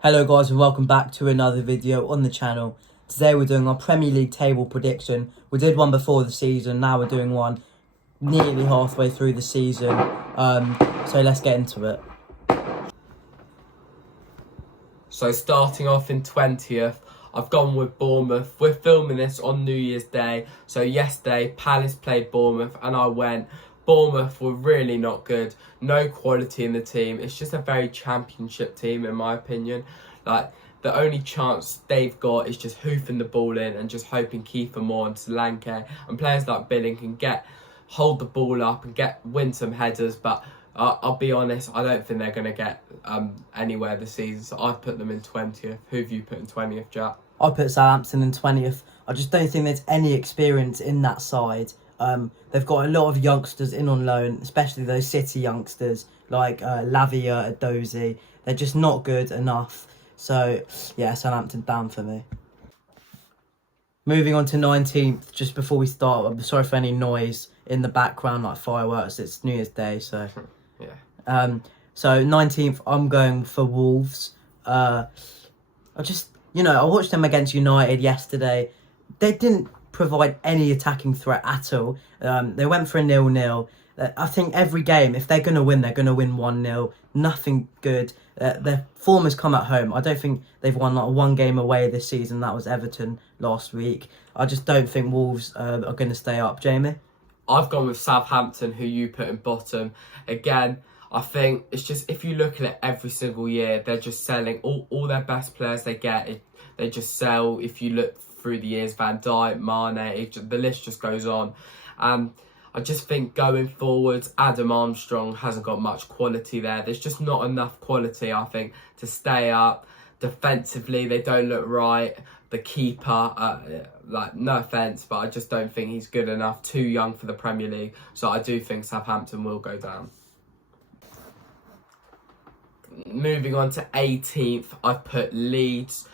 Hello guys and welcome back to another video on the channel. Today we're doing our Premier League table prediction. We did one before the season, now we're doing one nearly halfway through the season. So let's get into it. So starting off in 20th, I've gone with Bournemouth. We're filming this on New Year's Day. So yesterday, Palace played Bournemouth and I went. Bournemouth were really not good. No quality in the team. It's just a very championship team in my opinion. Like, the only chance they've got is just hoofing the ball in and just hoping Kiefer Moore and Solanke and players like Billing can hold the ball up and win some headers, but I'll be honest, I don't think they're going to get anywhere this season, so I've put them in 20th. Who have you put in 20th, Jack? I put Southampton in 20th. I just don't think there's any experience in that side. They've got a lot of youngsters in on loan, especially those City youngsters like Lavia, Adozi. They're just not good enough. So, yeah, Southampton down for me. Moving on to 19th, just before we start, I'm sorry for any noise in the background, like fireworks. It's New Year's Day, so... Yeah. So 19th, I'm going for Wolves. I watched them against United yesterday. They didn't provide any attacking threat at all. They went for a 0-0. I think every game, if they're going to win, they're going to win 1-0. Nothing good. Their form has come at home. I don't think they've won like one game away this season. That was Everton last week. I just don't think Wolves are going to stay up. Jamie? I've gone with Southampton, who you put in bottom. Again, I think it's just, if you look at it every single year, they're just selling all their best players they get. They just sell. If you look through the years, Van Dijk, Mane, the list just goes on. I just think going forwards, Adam Armstrong hasn't got much quality there. There's just not enough quality, I think, to stay up. Defensively, they don't look right. The keeper, no offence, but I just don't think he's good enough. Too young for the Premier League. So I do think Southampton will go down. Moving on to 18th, I've put Leeds.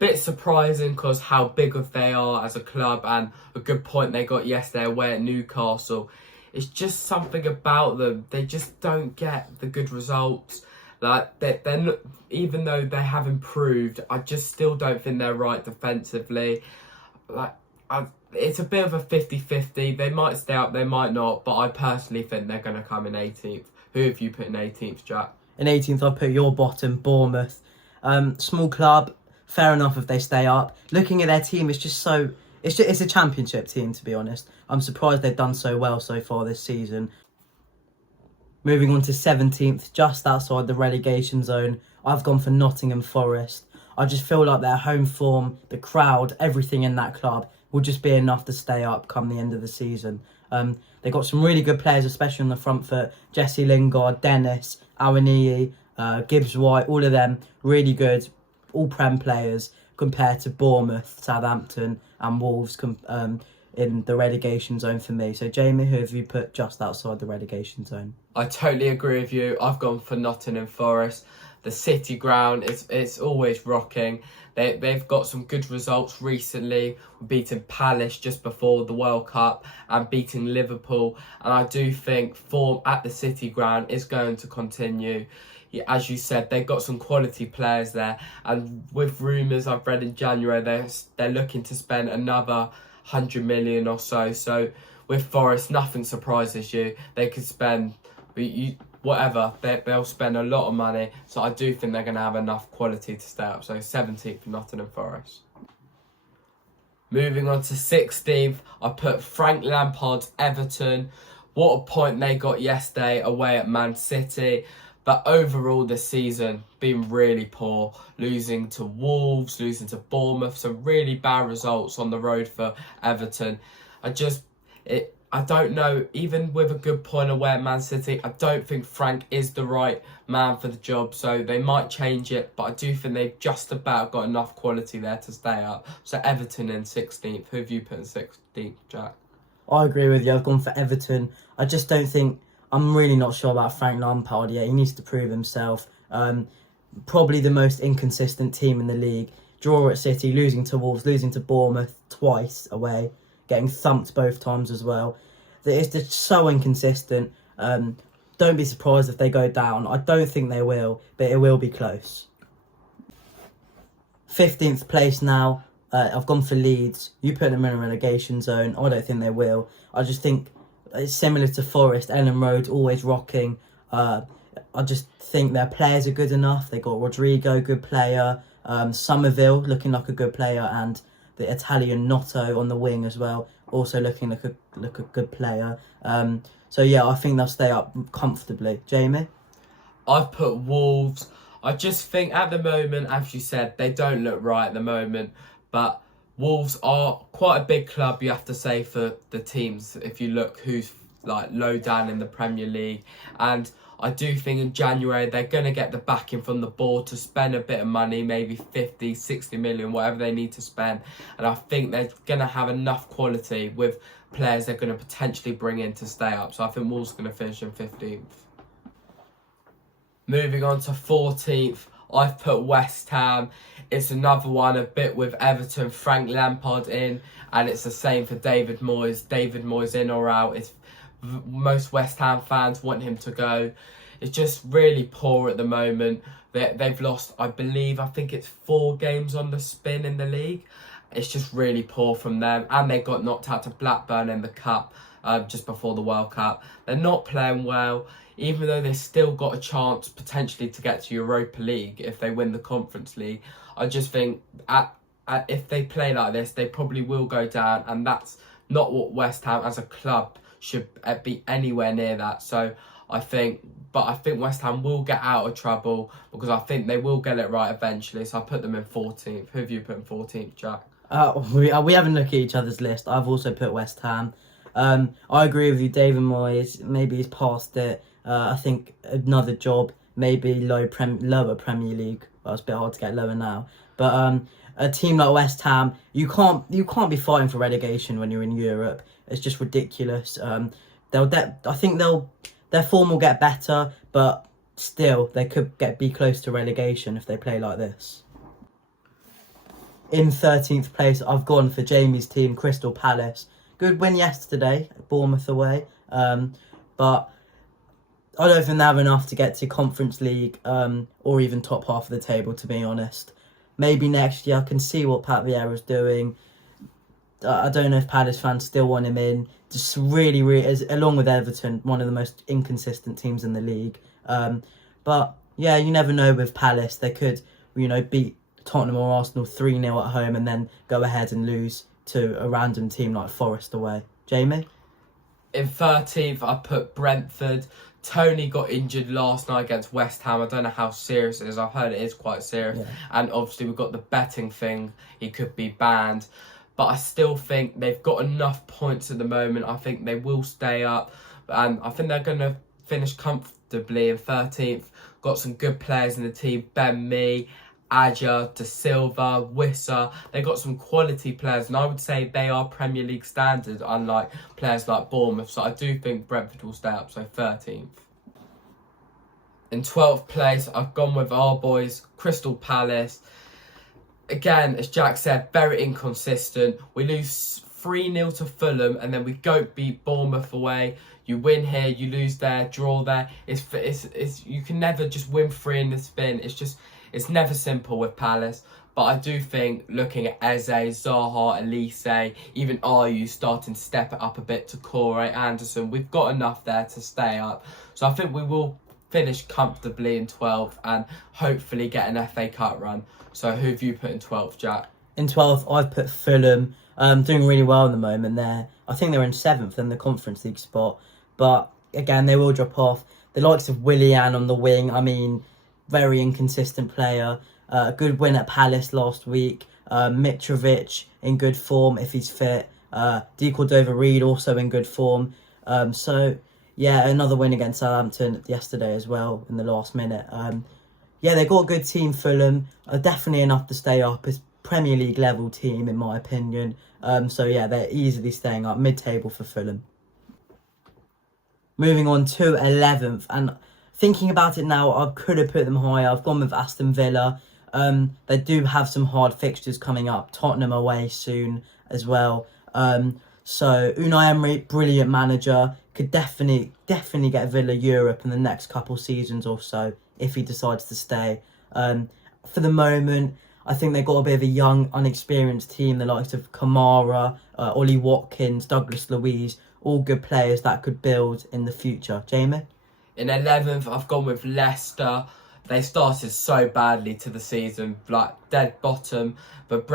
Bit surprising because how big of they are as a club, and a good point they got yesterday away at Newcastle. It's just something about them. They just don't get the good results. Like, they're not, even though they have improved, I just still don't think they're right defensively. It's a bit of a 50-50. They might stay up, they might not, but I personally think they're going to come in 18th. Who have you put in 18th, Jack? In 18th, I put your bottom, Bournemouth. Small club, fair enough if they stay up. Looking at their team, it's just so... It's a championship team, to be honest. I'm surprised they've done so well so far this season. Moving on to 17th, just outside the relegation zone, I've gone for Nottingham Forest. I just feel like their home form, the crowd, everything in that club will just be enough to stay up come the end of the season. They've got some really good players, especially on the front foot. Jesse Lingard, Dennis, Awoniyi, Gibbs White, all of them really good, all Prem players compared to Bournemouth, Southampton and Wolves in the relegation zone for me. So Jamie, who have you put just outside the relegation zone? I totally agree with you. I've gone for Nottingham Forest. The City ground, it's always rocking. They've got some good results recently, beating Palace just before the World Cup and beating Liverpool. And I do think form at the City ground is going to continue. Yeah, as you said, they've got some quality players there. And with rumours I've read in January, they're looking to spend another 100 million or so. So with Forest, nothing surprises you. They could spend whatever, they'll spend a lot of money. So I do think they're going to have enough quality to stay up. So 17th for Nottingham Forest. Moving on to 16th, I put Frank Lampard's Everton. What a point they got yesterday away at Man City. But overall this season, been really poor. Losing to Wolves, losing to Bournemouth. Some really bad results on the road for Everton. I don't know, even with a good point away at Man City, I don't think Frank is the right man for the job. So they might change it, but I do think they've just about got enough quality there to stay up. So Everton in 16th. Who have you put in 16th, Jack? I agree with you. I've gone for Everton. I just don't think... I'm really not sure about Frank Lampard yet. He needs to prove himself. Probably the most inconsistent team in the league. Draw at City, losing to Wolves, losing to Bournemouth twice away, getting thumped both times as well. It's just so inconsistent. Don't be surprised if they go down. I don't think they will, but it will be close. 15th place now. I've gone for Leeds. You put them in a relegation zone. I don't think they will. I just think it's similar to Forest. Ellen Road always rocking. I just think their players are good enough. They got Rodrigo, good player. Somerville looking like a good player, and the Italian Notto on the wing as well, also looking like a good player. So yeah, I think they'll stay up comfortably. Jamie? I've put Wolves. I just think at the moment, as you said, they don't look right at the moment. But Wolves are quite a big club, you have to say, for the teams. If you look who's like low down in the Premier League. And I do think in January they're going to get the backing from the board to spend a bit of money, maybe 50, 60 million, whatever they need to spend. And I think they're going to have enough quality with players they're going to potentially bring in to stay up. So I think Wolves are going to finish in 15th. Moving on to 14th, I've put West Ham. It's another one, a bit with Everton, Frank Lampard in, and it's the same for David Moyes. David Moyes in or out. Most West Ham fans want him to go. It's just really poor at the moment. They've lost, I think it's 4 games on the spin in the league. It's just really poor from them. And they got knocked out to Blackburn in the Cup just before the World Cup. They're not playing well, even though they've still got a chance potentially to get to Europa League if they win the Conference League. I just think if they play like this, they probably will go down. And that's not what West Ham as a club should be anywhere near that. So I think West Ham will get out of trouble because I think they will get it right eventually. So I put them in 14th. Who have you put in 14th, Jack? We haven't looked at each other's list. I've also put West Ham. I agree with you, David Moyes. Maybe he's past it. I think another job, maybe lower Premier League. Well, it's a bit hard to get lower now. But a team like West Ham, you can't be fighting for relegation when you're in Europe. It's just ridiculous. I think their form will get better, but still they could be close to relegation if they play like this. In 13th place, I've gone for Jamie's team, Crystal Palace. Good win yesterday, Bournemouth away. But I don't think they have enough to get to Conference League or even top half of the table, to be honest. Maybe next year I can see what Pat Vieira's doing. I don't know if Palace fans still want him in. Just really, along with Everton, one of the most inconsistent teams in the league. But yeah, you never know with Palace. They could, beat Tottenham or Arsenal 3-0 at home and then go ahead and lose to a random team like Forest away. Jamie? In 13th, I put Brentford. Tony got injured last night against West Ham. I don't know how serious it is. I've heard it is quite serious. Yeah. And obviously we've got the betting thing. He could be banned. But I still think they've got enough points at the moment. I think they will stay up. And I think they're going to finish comfortably in 13th. Got some good players in the team. Ben Mee, Aja, De Silva, Wissa. They've got some quality players. And I would say they are Premier League standard, unlike players like Bournemouth. So I do think Brentford will stay up. So 13th. In 12th place, I've gone with our boys, Crystal Palace. Again, as Jack said, very inconsistent. We lose 3-0 to Fulham and then we go beat Bournemouth away. You win here, you lose there, draw there. It's you can never just win 3 in the spin. It's never simple with Palace. But I do think looking at Eze, Zaha, Elise, even Ayew starting to step it up a bit to Corey Anderson, we've got enough there to stay up. So I think we will finish comfortably in 12th and hopefully get an FA Cup run. So who have you put in 12th, Jack? In 12th, I've put Fulham. Doing really well at the moment there. I think they're in 7th in the Conference League spot. But again, they will drop off. The likes of Willian on the wing, very inconsistent player. Good win at Palace last week. Mitrovic in good form if he's fit. De Cordova-Reid also in good form. So yeah, another win against Southampton yesterday as well in the last minute. Yeah, they got a good team, Fulham. Definitely enough to stay up. It's Premier League level team in my opinion. So yeah, they're easily staying up. Mid-table for Fulham. Moving on to 11th, and thinking about it now, I could have put them higher. I've gone with Aston Villa. They do have some hard fixtures coming up. Tottenham away soon as well. So Unai Emery, brilliant manager, could definitely get Villa Europe in the next couple seasons or so if he decides to stay. For the moment, I think they've got a bit of a young, unexperienced team, the likes of Kamara, Ollie Watkins, Douglas Luiz, all good players that could build in the future. Jamie? In 11th, I've gone with Leicester. They started so badly to the season, like dead bottom. But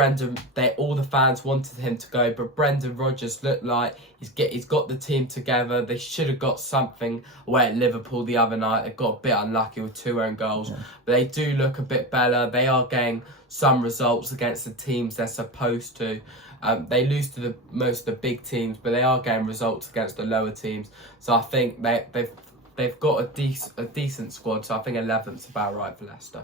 all the fans wanted him to go. But Brendan Rodgers looked like he's got the team together. They should have got something away at Liverpool the other night. They got a bit unlucky with 2 own goals. Yeah. But they do look a bit better. They are getting some results against the teams they're supposed to. They lose to most of the big teams, but they are getting results against the lower teams. So I think they've got a decent squad, so I think 11th's about right for Leicester.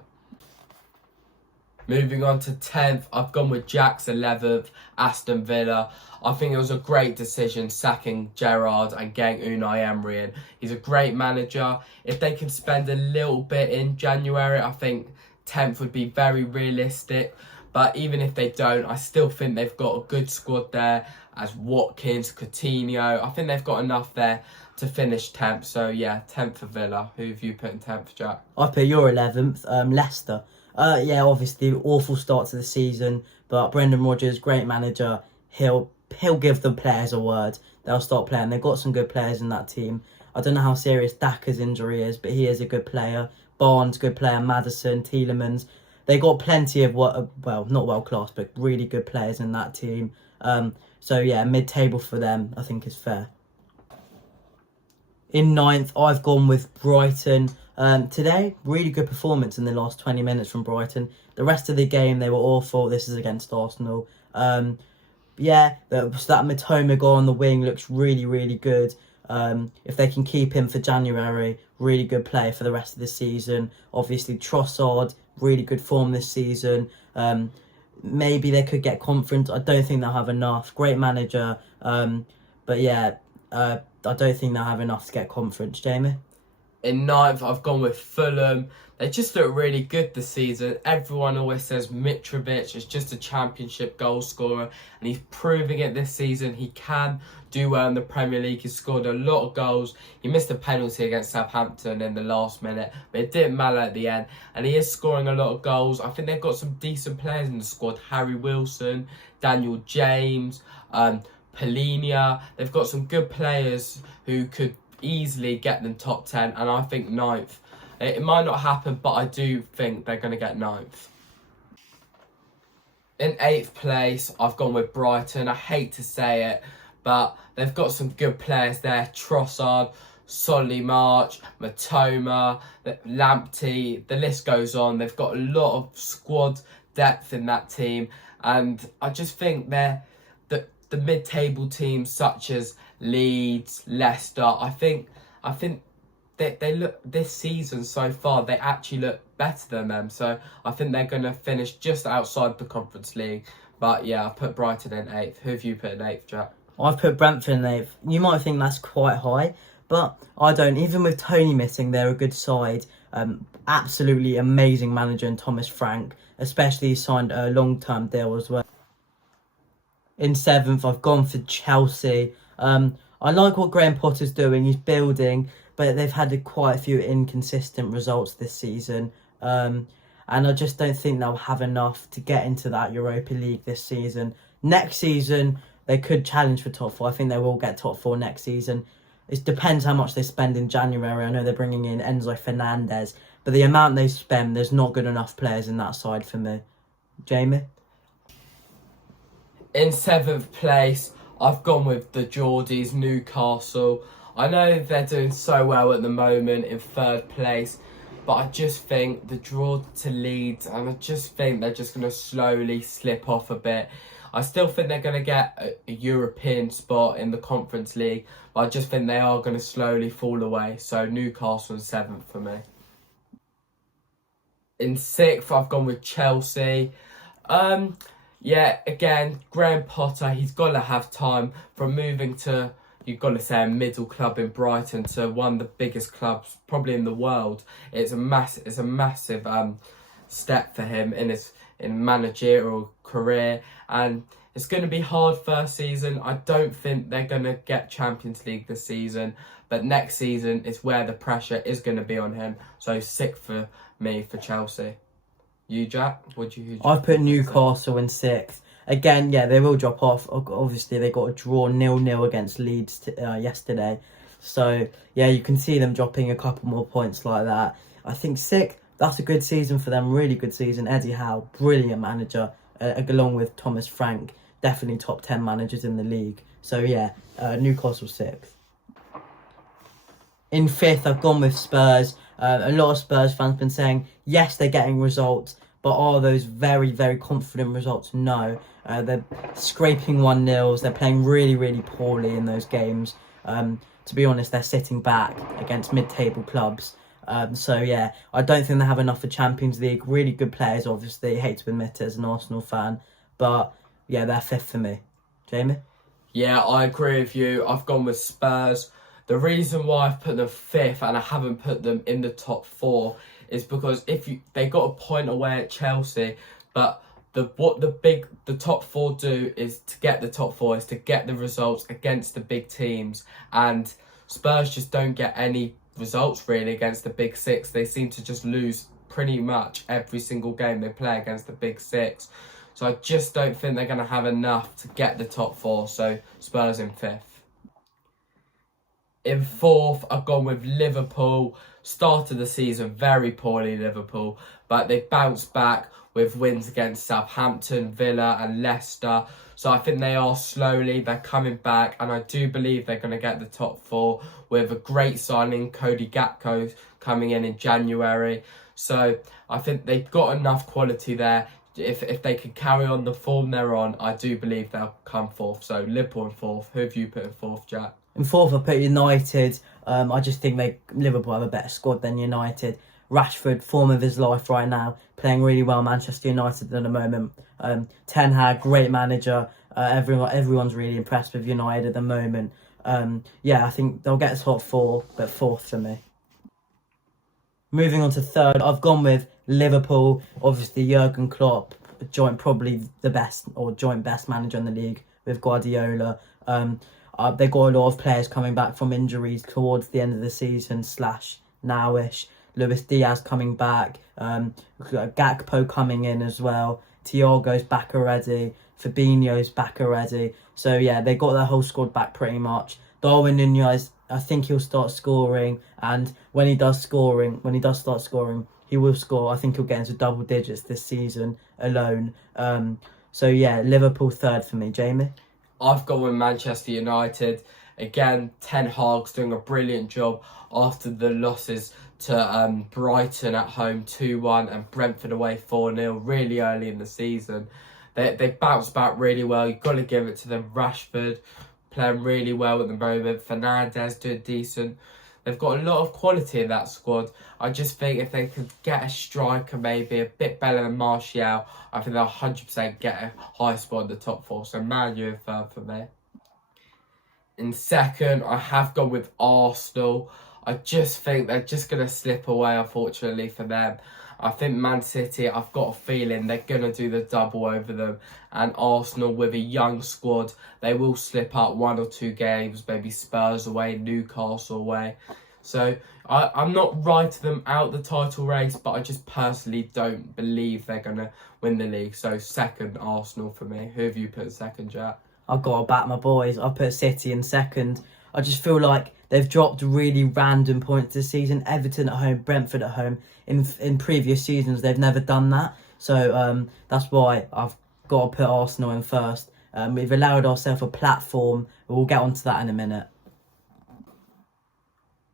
Moving on to 10th, I've gone with Jack's 11th, Aston Villa. I think it was a great decision sacking Gerrard and getting Unai Emery in. He's a great manager. If they can spend a little bit in January, I think 10th would be very realistic. But even if they don't, I still think they've got a good squad there, as Watkins, Coutinho. I think they've got enough there to finish 10th. So yeah, 10th for Villa. Who have you put in 10th, Jack? I put your 11th, Leicester. Yeah, obviously awful start to the season, but Brendan Rodgers, great manager. He'll give the players a word. They'll start playing. They've got some good players in that team. I don't know how serious Daka's injury is, but he is a good player. Barnes, good player. Maddison, Tielemans. They got plenty of not world class, but really good players in that team. So yeah, mid-table for them, I think is fair. In 9th, I've gone with Brighton. Today, really good performance in the last 20 minutes from Brighton. The rest of the game, they were awful. This is against Arsenal. Yeah, that Matoma guy on the wing looks really, really good. If they can keep him for January, really good player for the rest of the season. Obviously, Trossard, really good form this season. Maybe they could get conference. I don't think they'll have enough. Great manager. But yeah, I don't think they'll have enough to get conference. Jamie? In 9th, I've gone with Fulham. They just look really good this season. Everyone always says Mitrovic is just a championship goal scorer, and he's proving it this season. He can do well in the Premier League. He's scored a lot of goals. He missed a penalty against Southampton in the last minute, but it didn't matter at the end. And he is scoring a lot of goals. I think they've got some decent players in the squad. Harry Wilson, Daniel James, Polinia. They've got some good players who could easily get them top 10, and I think 9th. It might not happen, but I do think they're going to get 9th. In 8th place, I've gone with Brighton. I hate to say it, but they've got some good players there. Trossard, Solly March, Matoma, Lamptey, the list goes on. They've got a lot of squad depth in that team, and I just think they're the mid-table teams such as Leeds, Leicester. I think they look this season so far. They actually look better than them. So I think they're going to finish just outside the Conference League. But yeah, I put Brighton in 8th. Who have you put in 8th, Jack? I've put Brentford in 8th. You might think that's quite high, but I don't. Even with Tony missing, they're a good side. Absolutely amazing manager in Thomas Frank. Especially he signed a long-term deal as well. In 7th, I've gone for Chelsea. I like what Graham Potter's doing. He's building, but they've had quite a few inconsistent results this season. And I just don't think they'll have enough to get into that Europa League this season. Next season, they could challenge for top 4. I think they will get top 4 next season. It depends how much they spend in January. I know they're bringing in Enzo Fernandez, but the amount they spend, there's not good enough players in that side for me. Jamie? In 7th place, I've gone with the Geordies, Newcastle. I know they're doing so well at the moment in 3rd place, but I just think the draw to Leeds, and I just think they're just going to slowly slip off a bit. I still think they're going to get a European spot in the Conference League, but I just think they are going to slowly fall away. So Newcastle in 7th for me. In 6th, I've gone with Chelsea. Yeah, again, Graham Potter, he's got to have time from moving to, you've got to say, a middle club in Brighton to one of the biggest clubs probably in the world. It's a massive step for him in his managerial career, and it's going to be hard first season. I don't think they're going to get Champions League this season, but next season is where the pressure is going to be on him. So 6th for me for Chelsea. You, Jack? Who'd you I've put Newcastle in 6th. Again, yeah, they will drop off. Obviously, they got a draw 0-0 against Leeds yesterday. So, yeah, you can see them dropping a couple more points like that. I think 6th, that's a good season for them. Really good season. Eddie Howe, brilliant manager, along with Thomas Frank. Definitely top 10 managers in the league. So, yeah, Newcastle 6th. In 5th, I've gone with Spurs. A lot of Spurs fans have been saying, yes, they're getting results, but are those very, very confident results? No. They're scraping 1-0s. They're playing really, really poorly in those games. To be honest, they're sitting back against mid-table clubs. So, yeah, I don't think they have enough for Champions League. Really good players, obviously. Hate to admit it as an Arsenal fan. But, yeah, they're 5th for me. Jamie? Yeah, I agree with you. I've gone with Spurs. The reason why I've put them 5th and I haven't put them in the top 4 is because they got a point away at Chelsea, but the top 4 do is to get the top 4 is to get the results against the big teams, and Spurs just don't get any results really against the big 6. They seem to just lose pretty much every single game they play against the big 6. So I just don't think they're going to have enough to get the top 4. So Spurs in 5th. In 4th, I've gone with Liverpool. Started the season very poorly, Liverpool, but they bounced back with wins against Southampton, Villa and Leicester. So I think they are they're coming back, and I do believe they're going to get the top 4 with a great signing, Cody Gakpo, coming in January. So I think they've got enough quality there. If they can carry on the form they're on, I do believe they'll come 4th. So Liverpool in 4th. Who have you put in 4th, Jack? In 4th, I put United. I just think Liverpool have a better squad than United. Rashford, form of his life right now, playing really well Manchester United at the moment. Ten Hag, great manager. Everyone's really impressed with United at the moment. Yeah, I think they'll get top 4, but 4th for me. Moving on to 3rd, I've gone with Liverpool. Obviously, Jurgen Klopp, probably the best or joint best manager in the league with Guardiola. They got a lot of players coming back from injuries towards the end of the season / nowish. Luis Diaz coming back, Gakpo coming in as well. Thiago's back already. Fabinho's back already. So yeah, they got their whole squad back pretty much. Darwin Nunez, I think he'll start scoring, and when he does start scoring, he will score. I think he'll get into double digits this season alone. So yeah, Liverpool 3rd for me. Jamie? I've gone with Manchester United. Again, Ten Hag's doing a brilliant job after the losses to Brighton at home 2-1 and Brentford away 4-0 really early in the season. They bounced back really well. You've got to give it to them. Rashford playing really well at the moment. Fernandes doing decent. They've got a lot of quality in that squad. I just think if they could get a striker maybe a bit better than Martial, I think they'll 100% get a high spot in the top 4. So Man U in 3rd for me. In 2nd, I have gone with Arsenal. I just think they're just going to slip away, unfortunately, for them. I think Man City, I've got a feeling they're going to do the double over them. And Arsenal, with a young squad, they will slip up 1 or 2 games, maybe Spurs away, Newcastle away. So I'm not writing them out the title race, but I just personally don't believe they're going to win the league. So 2nd, Arsenal for me. Who have you put 2nd, Jack? I've got to back my boys. I've put City in 2nd. I just feel like they've dropped really random points this season. Everton at home, Brentford at home. In previous seasons, they've never done that. So that's why I've got to put Arsenal in 1st. We've allowed ourselves a platform. We'll get onto that in a minute.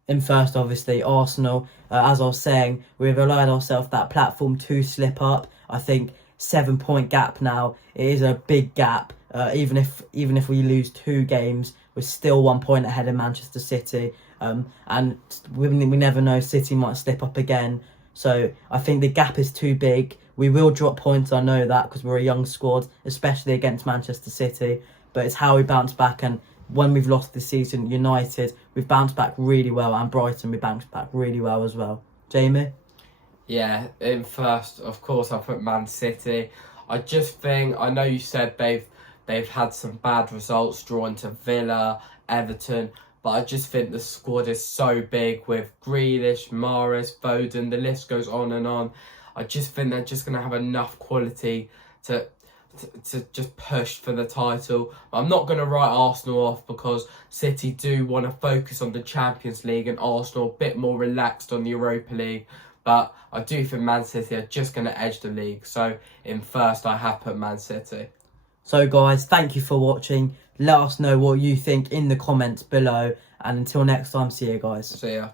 In 1st, obviously, Arsenal. As I was saying, we've allowed ourselves that platform to slip up. I think 7-point gap now. It is a big gap. Even if we lose 2 games, we're still 1 point ahead of Manchester City. And we never know, City might slip up again. So I think the gap is too big. We will drop points, I know that, because we're a young squad, especially against Manchester City. But it's how we bounce back. And when we've lost this season, United, we've bounced back really well. And Brighton, we bounced back really well as well. Jamie? Yeah, in 1st, of course, I put Man City. I just think, I know you said they've had some bad results, drawn to Villa, Everton, but I just think the squad is so big with Grealish, Mahrez, Foden, the list goes on and on. I just think they're just going to have enough quality to just push for the title. I'm not going to write Arsenal off because City do want to focus on the Champions League and Arsenal a bit more relaxed on the Europa League. But I do think Man City are just going to edge the league. So in first, I have put Man City. So guys, thank you for watching. Let us know what you think in the comments below. And until next time, see you guys. See ya.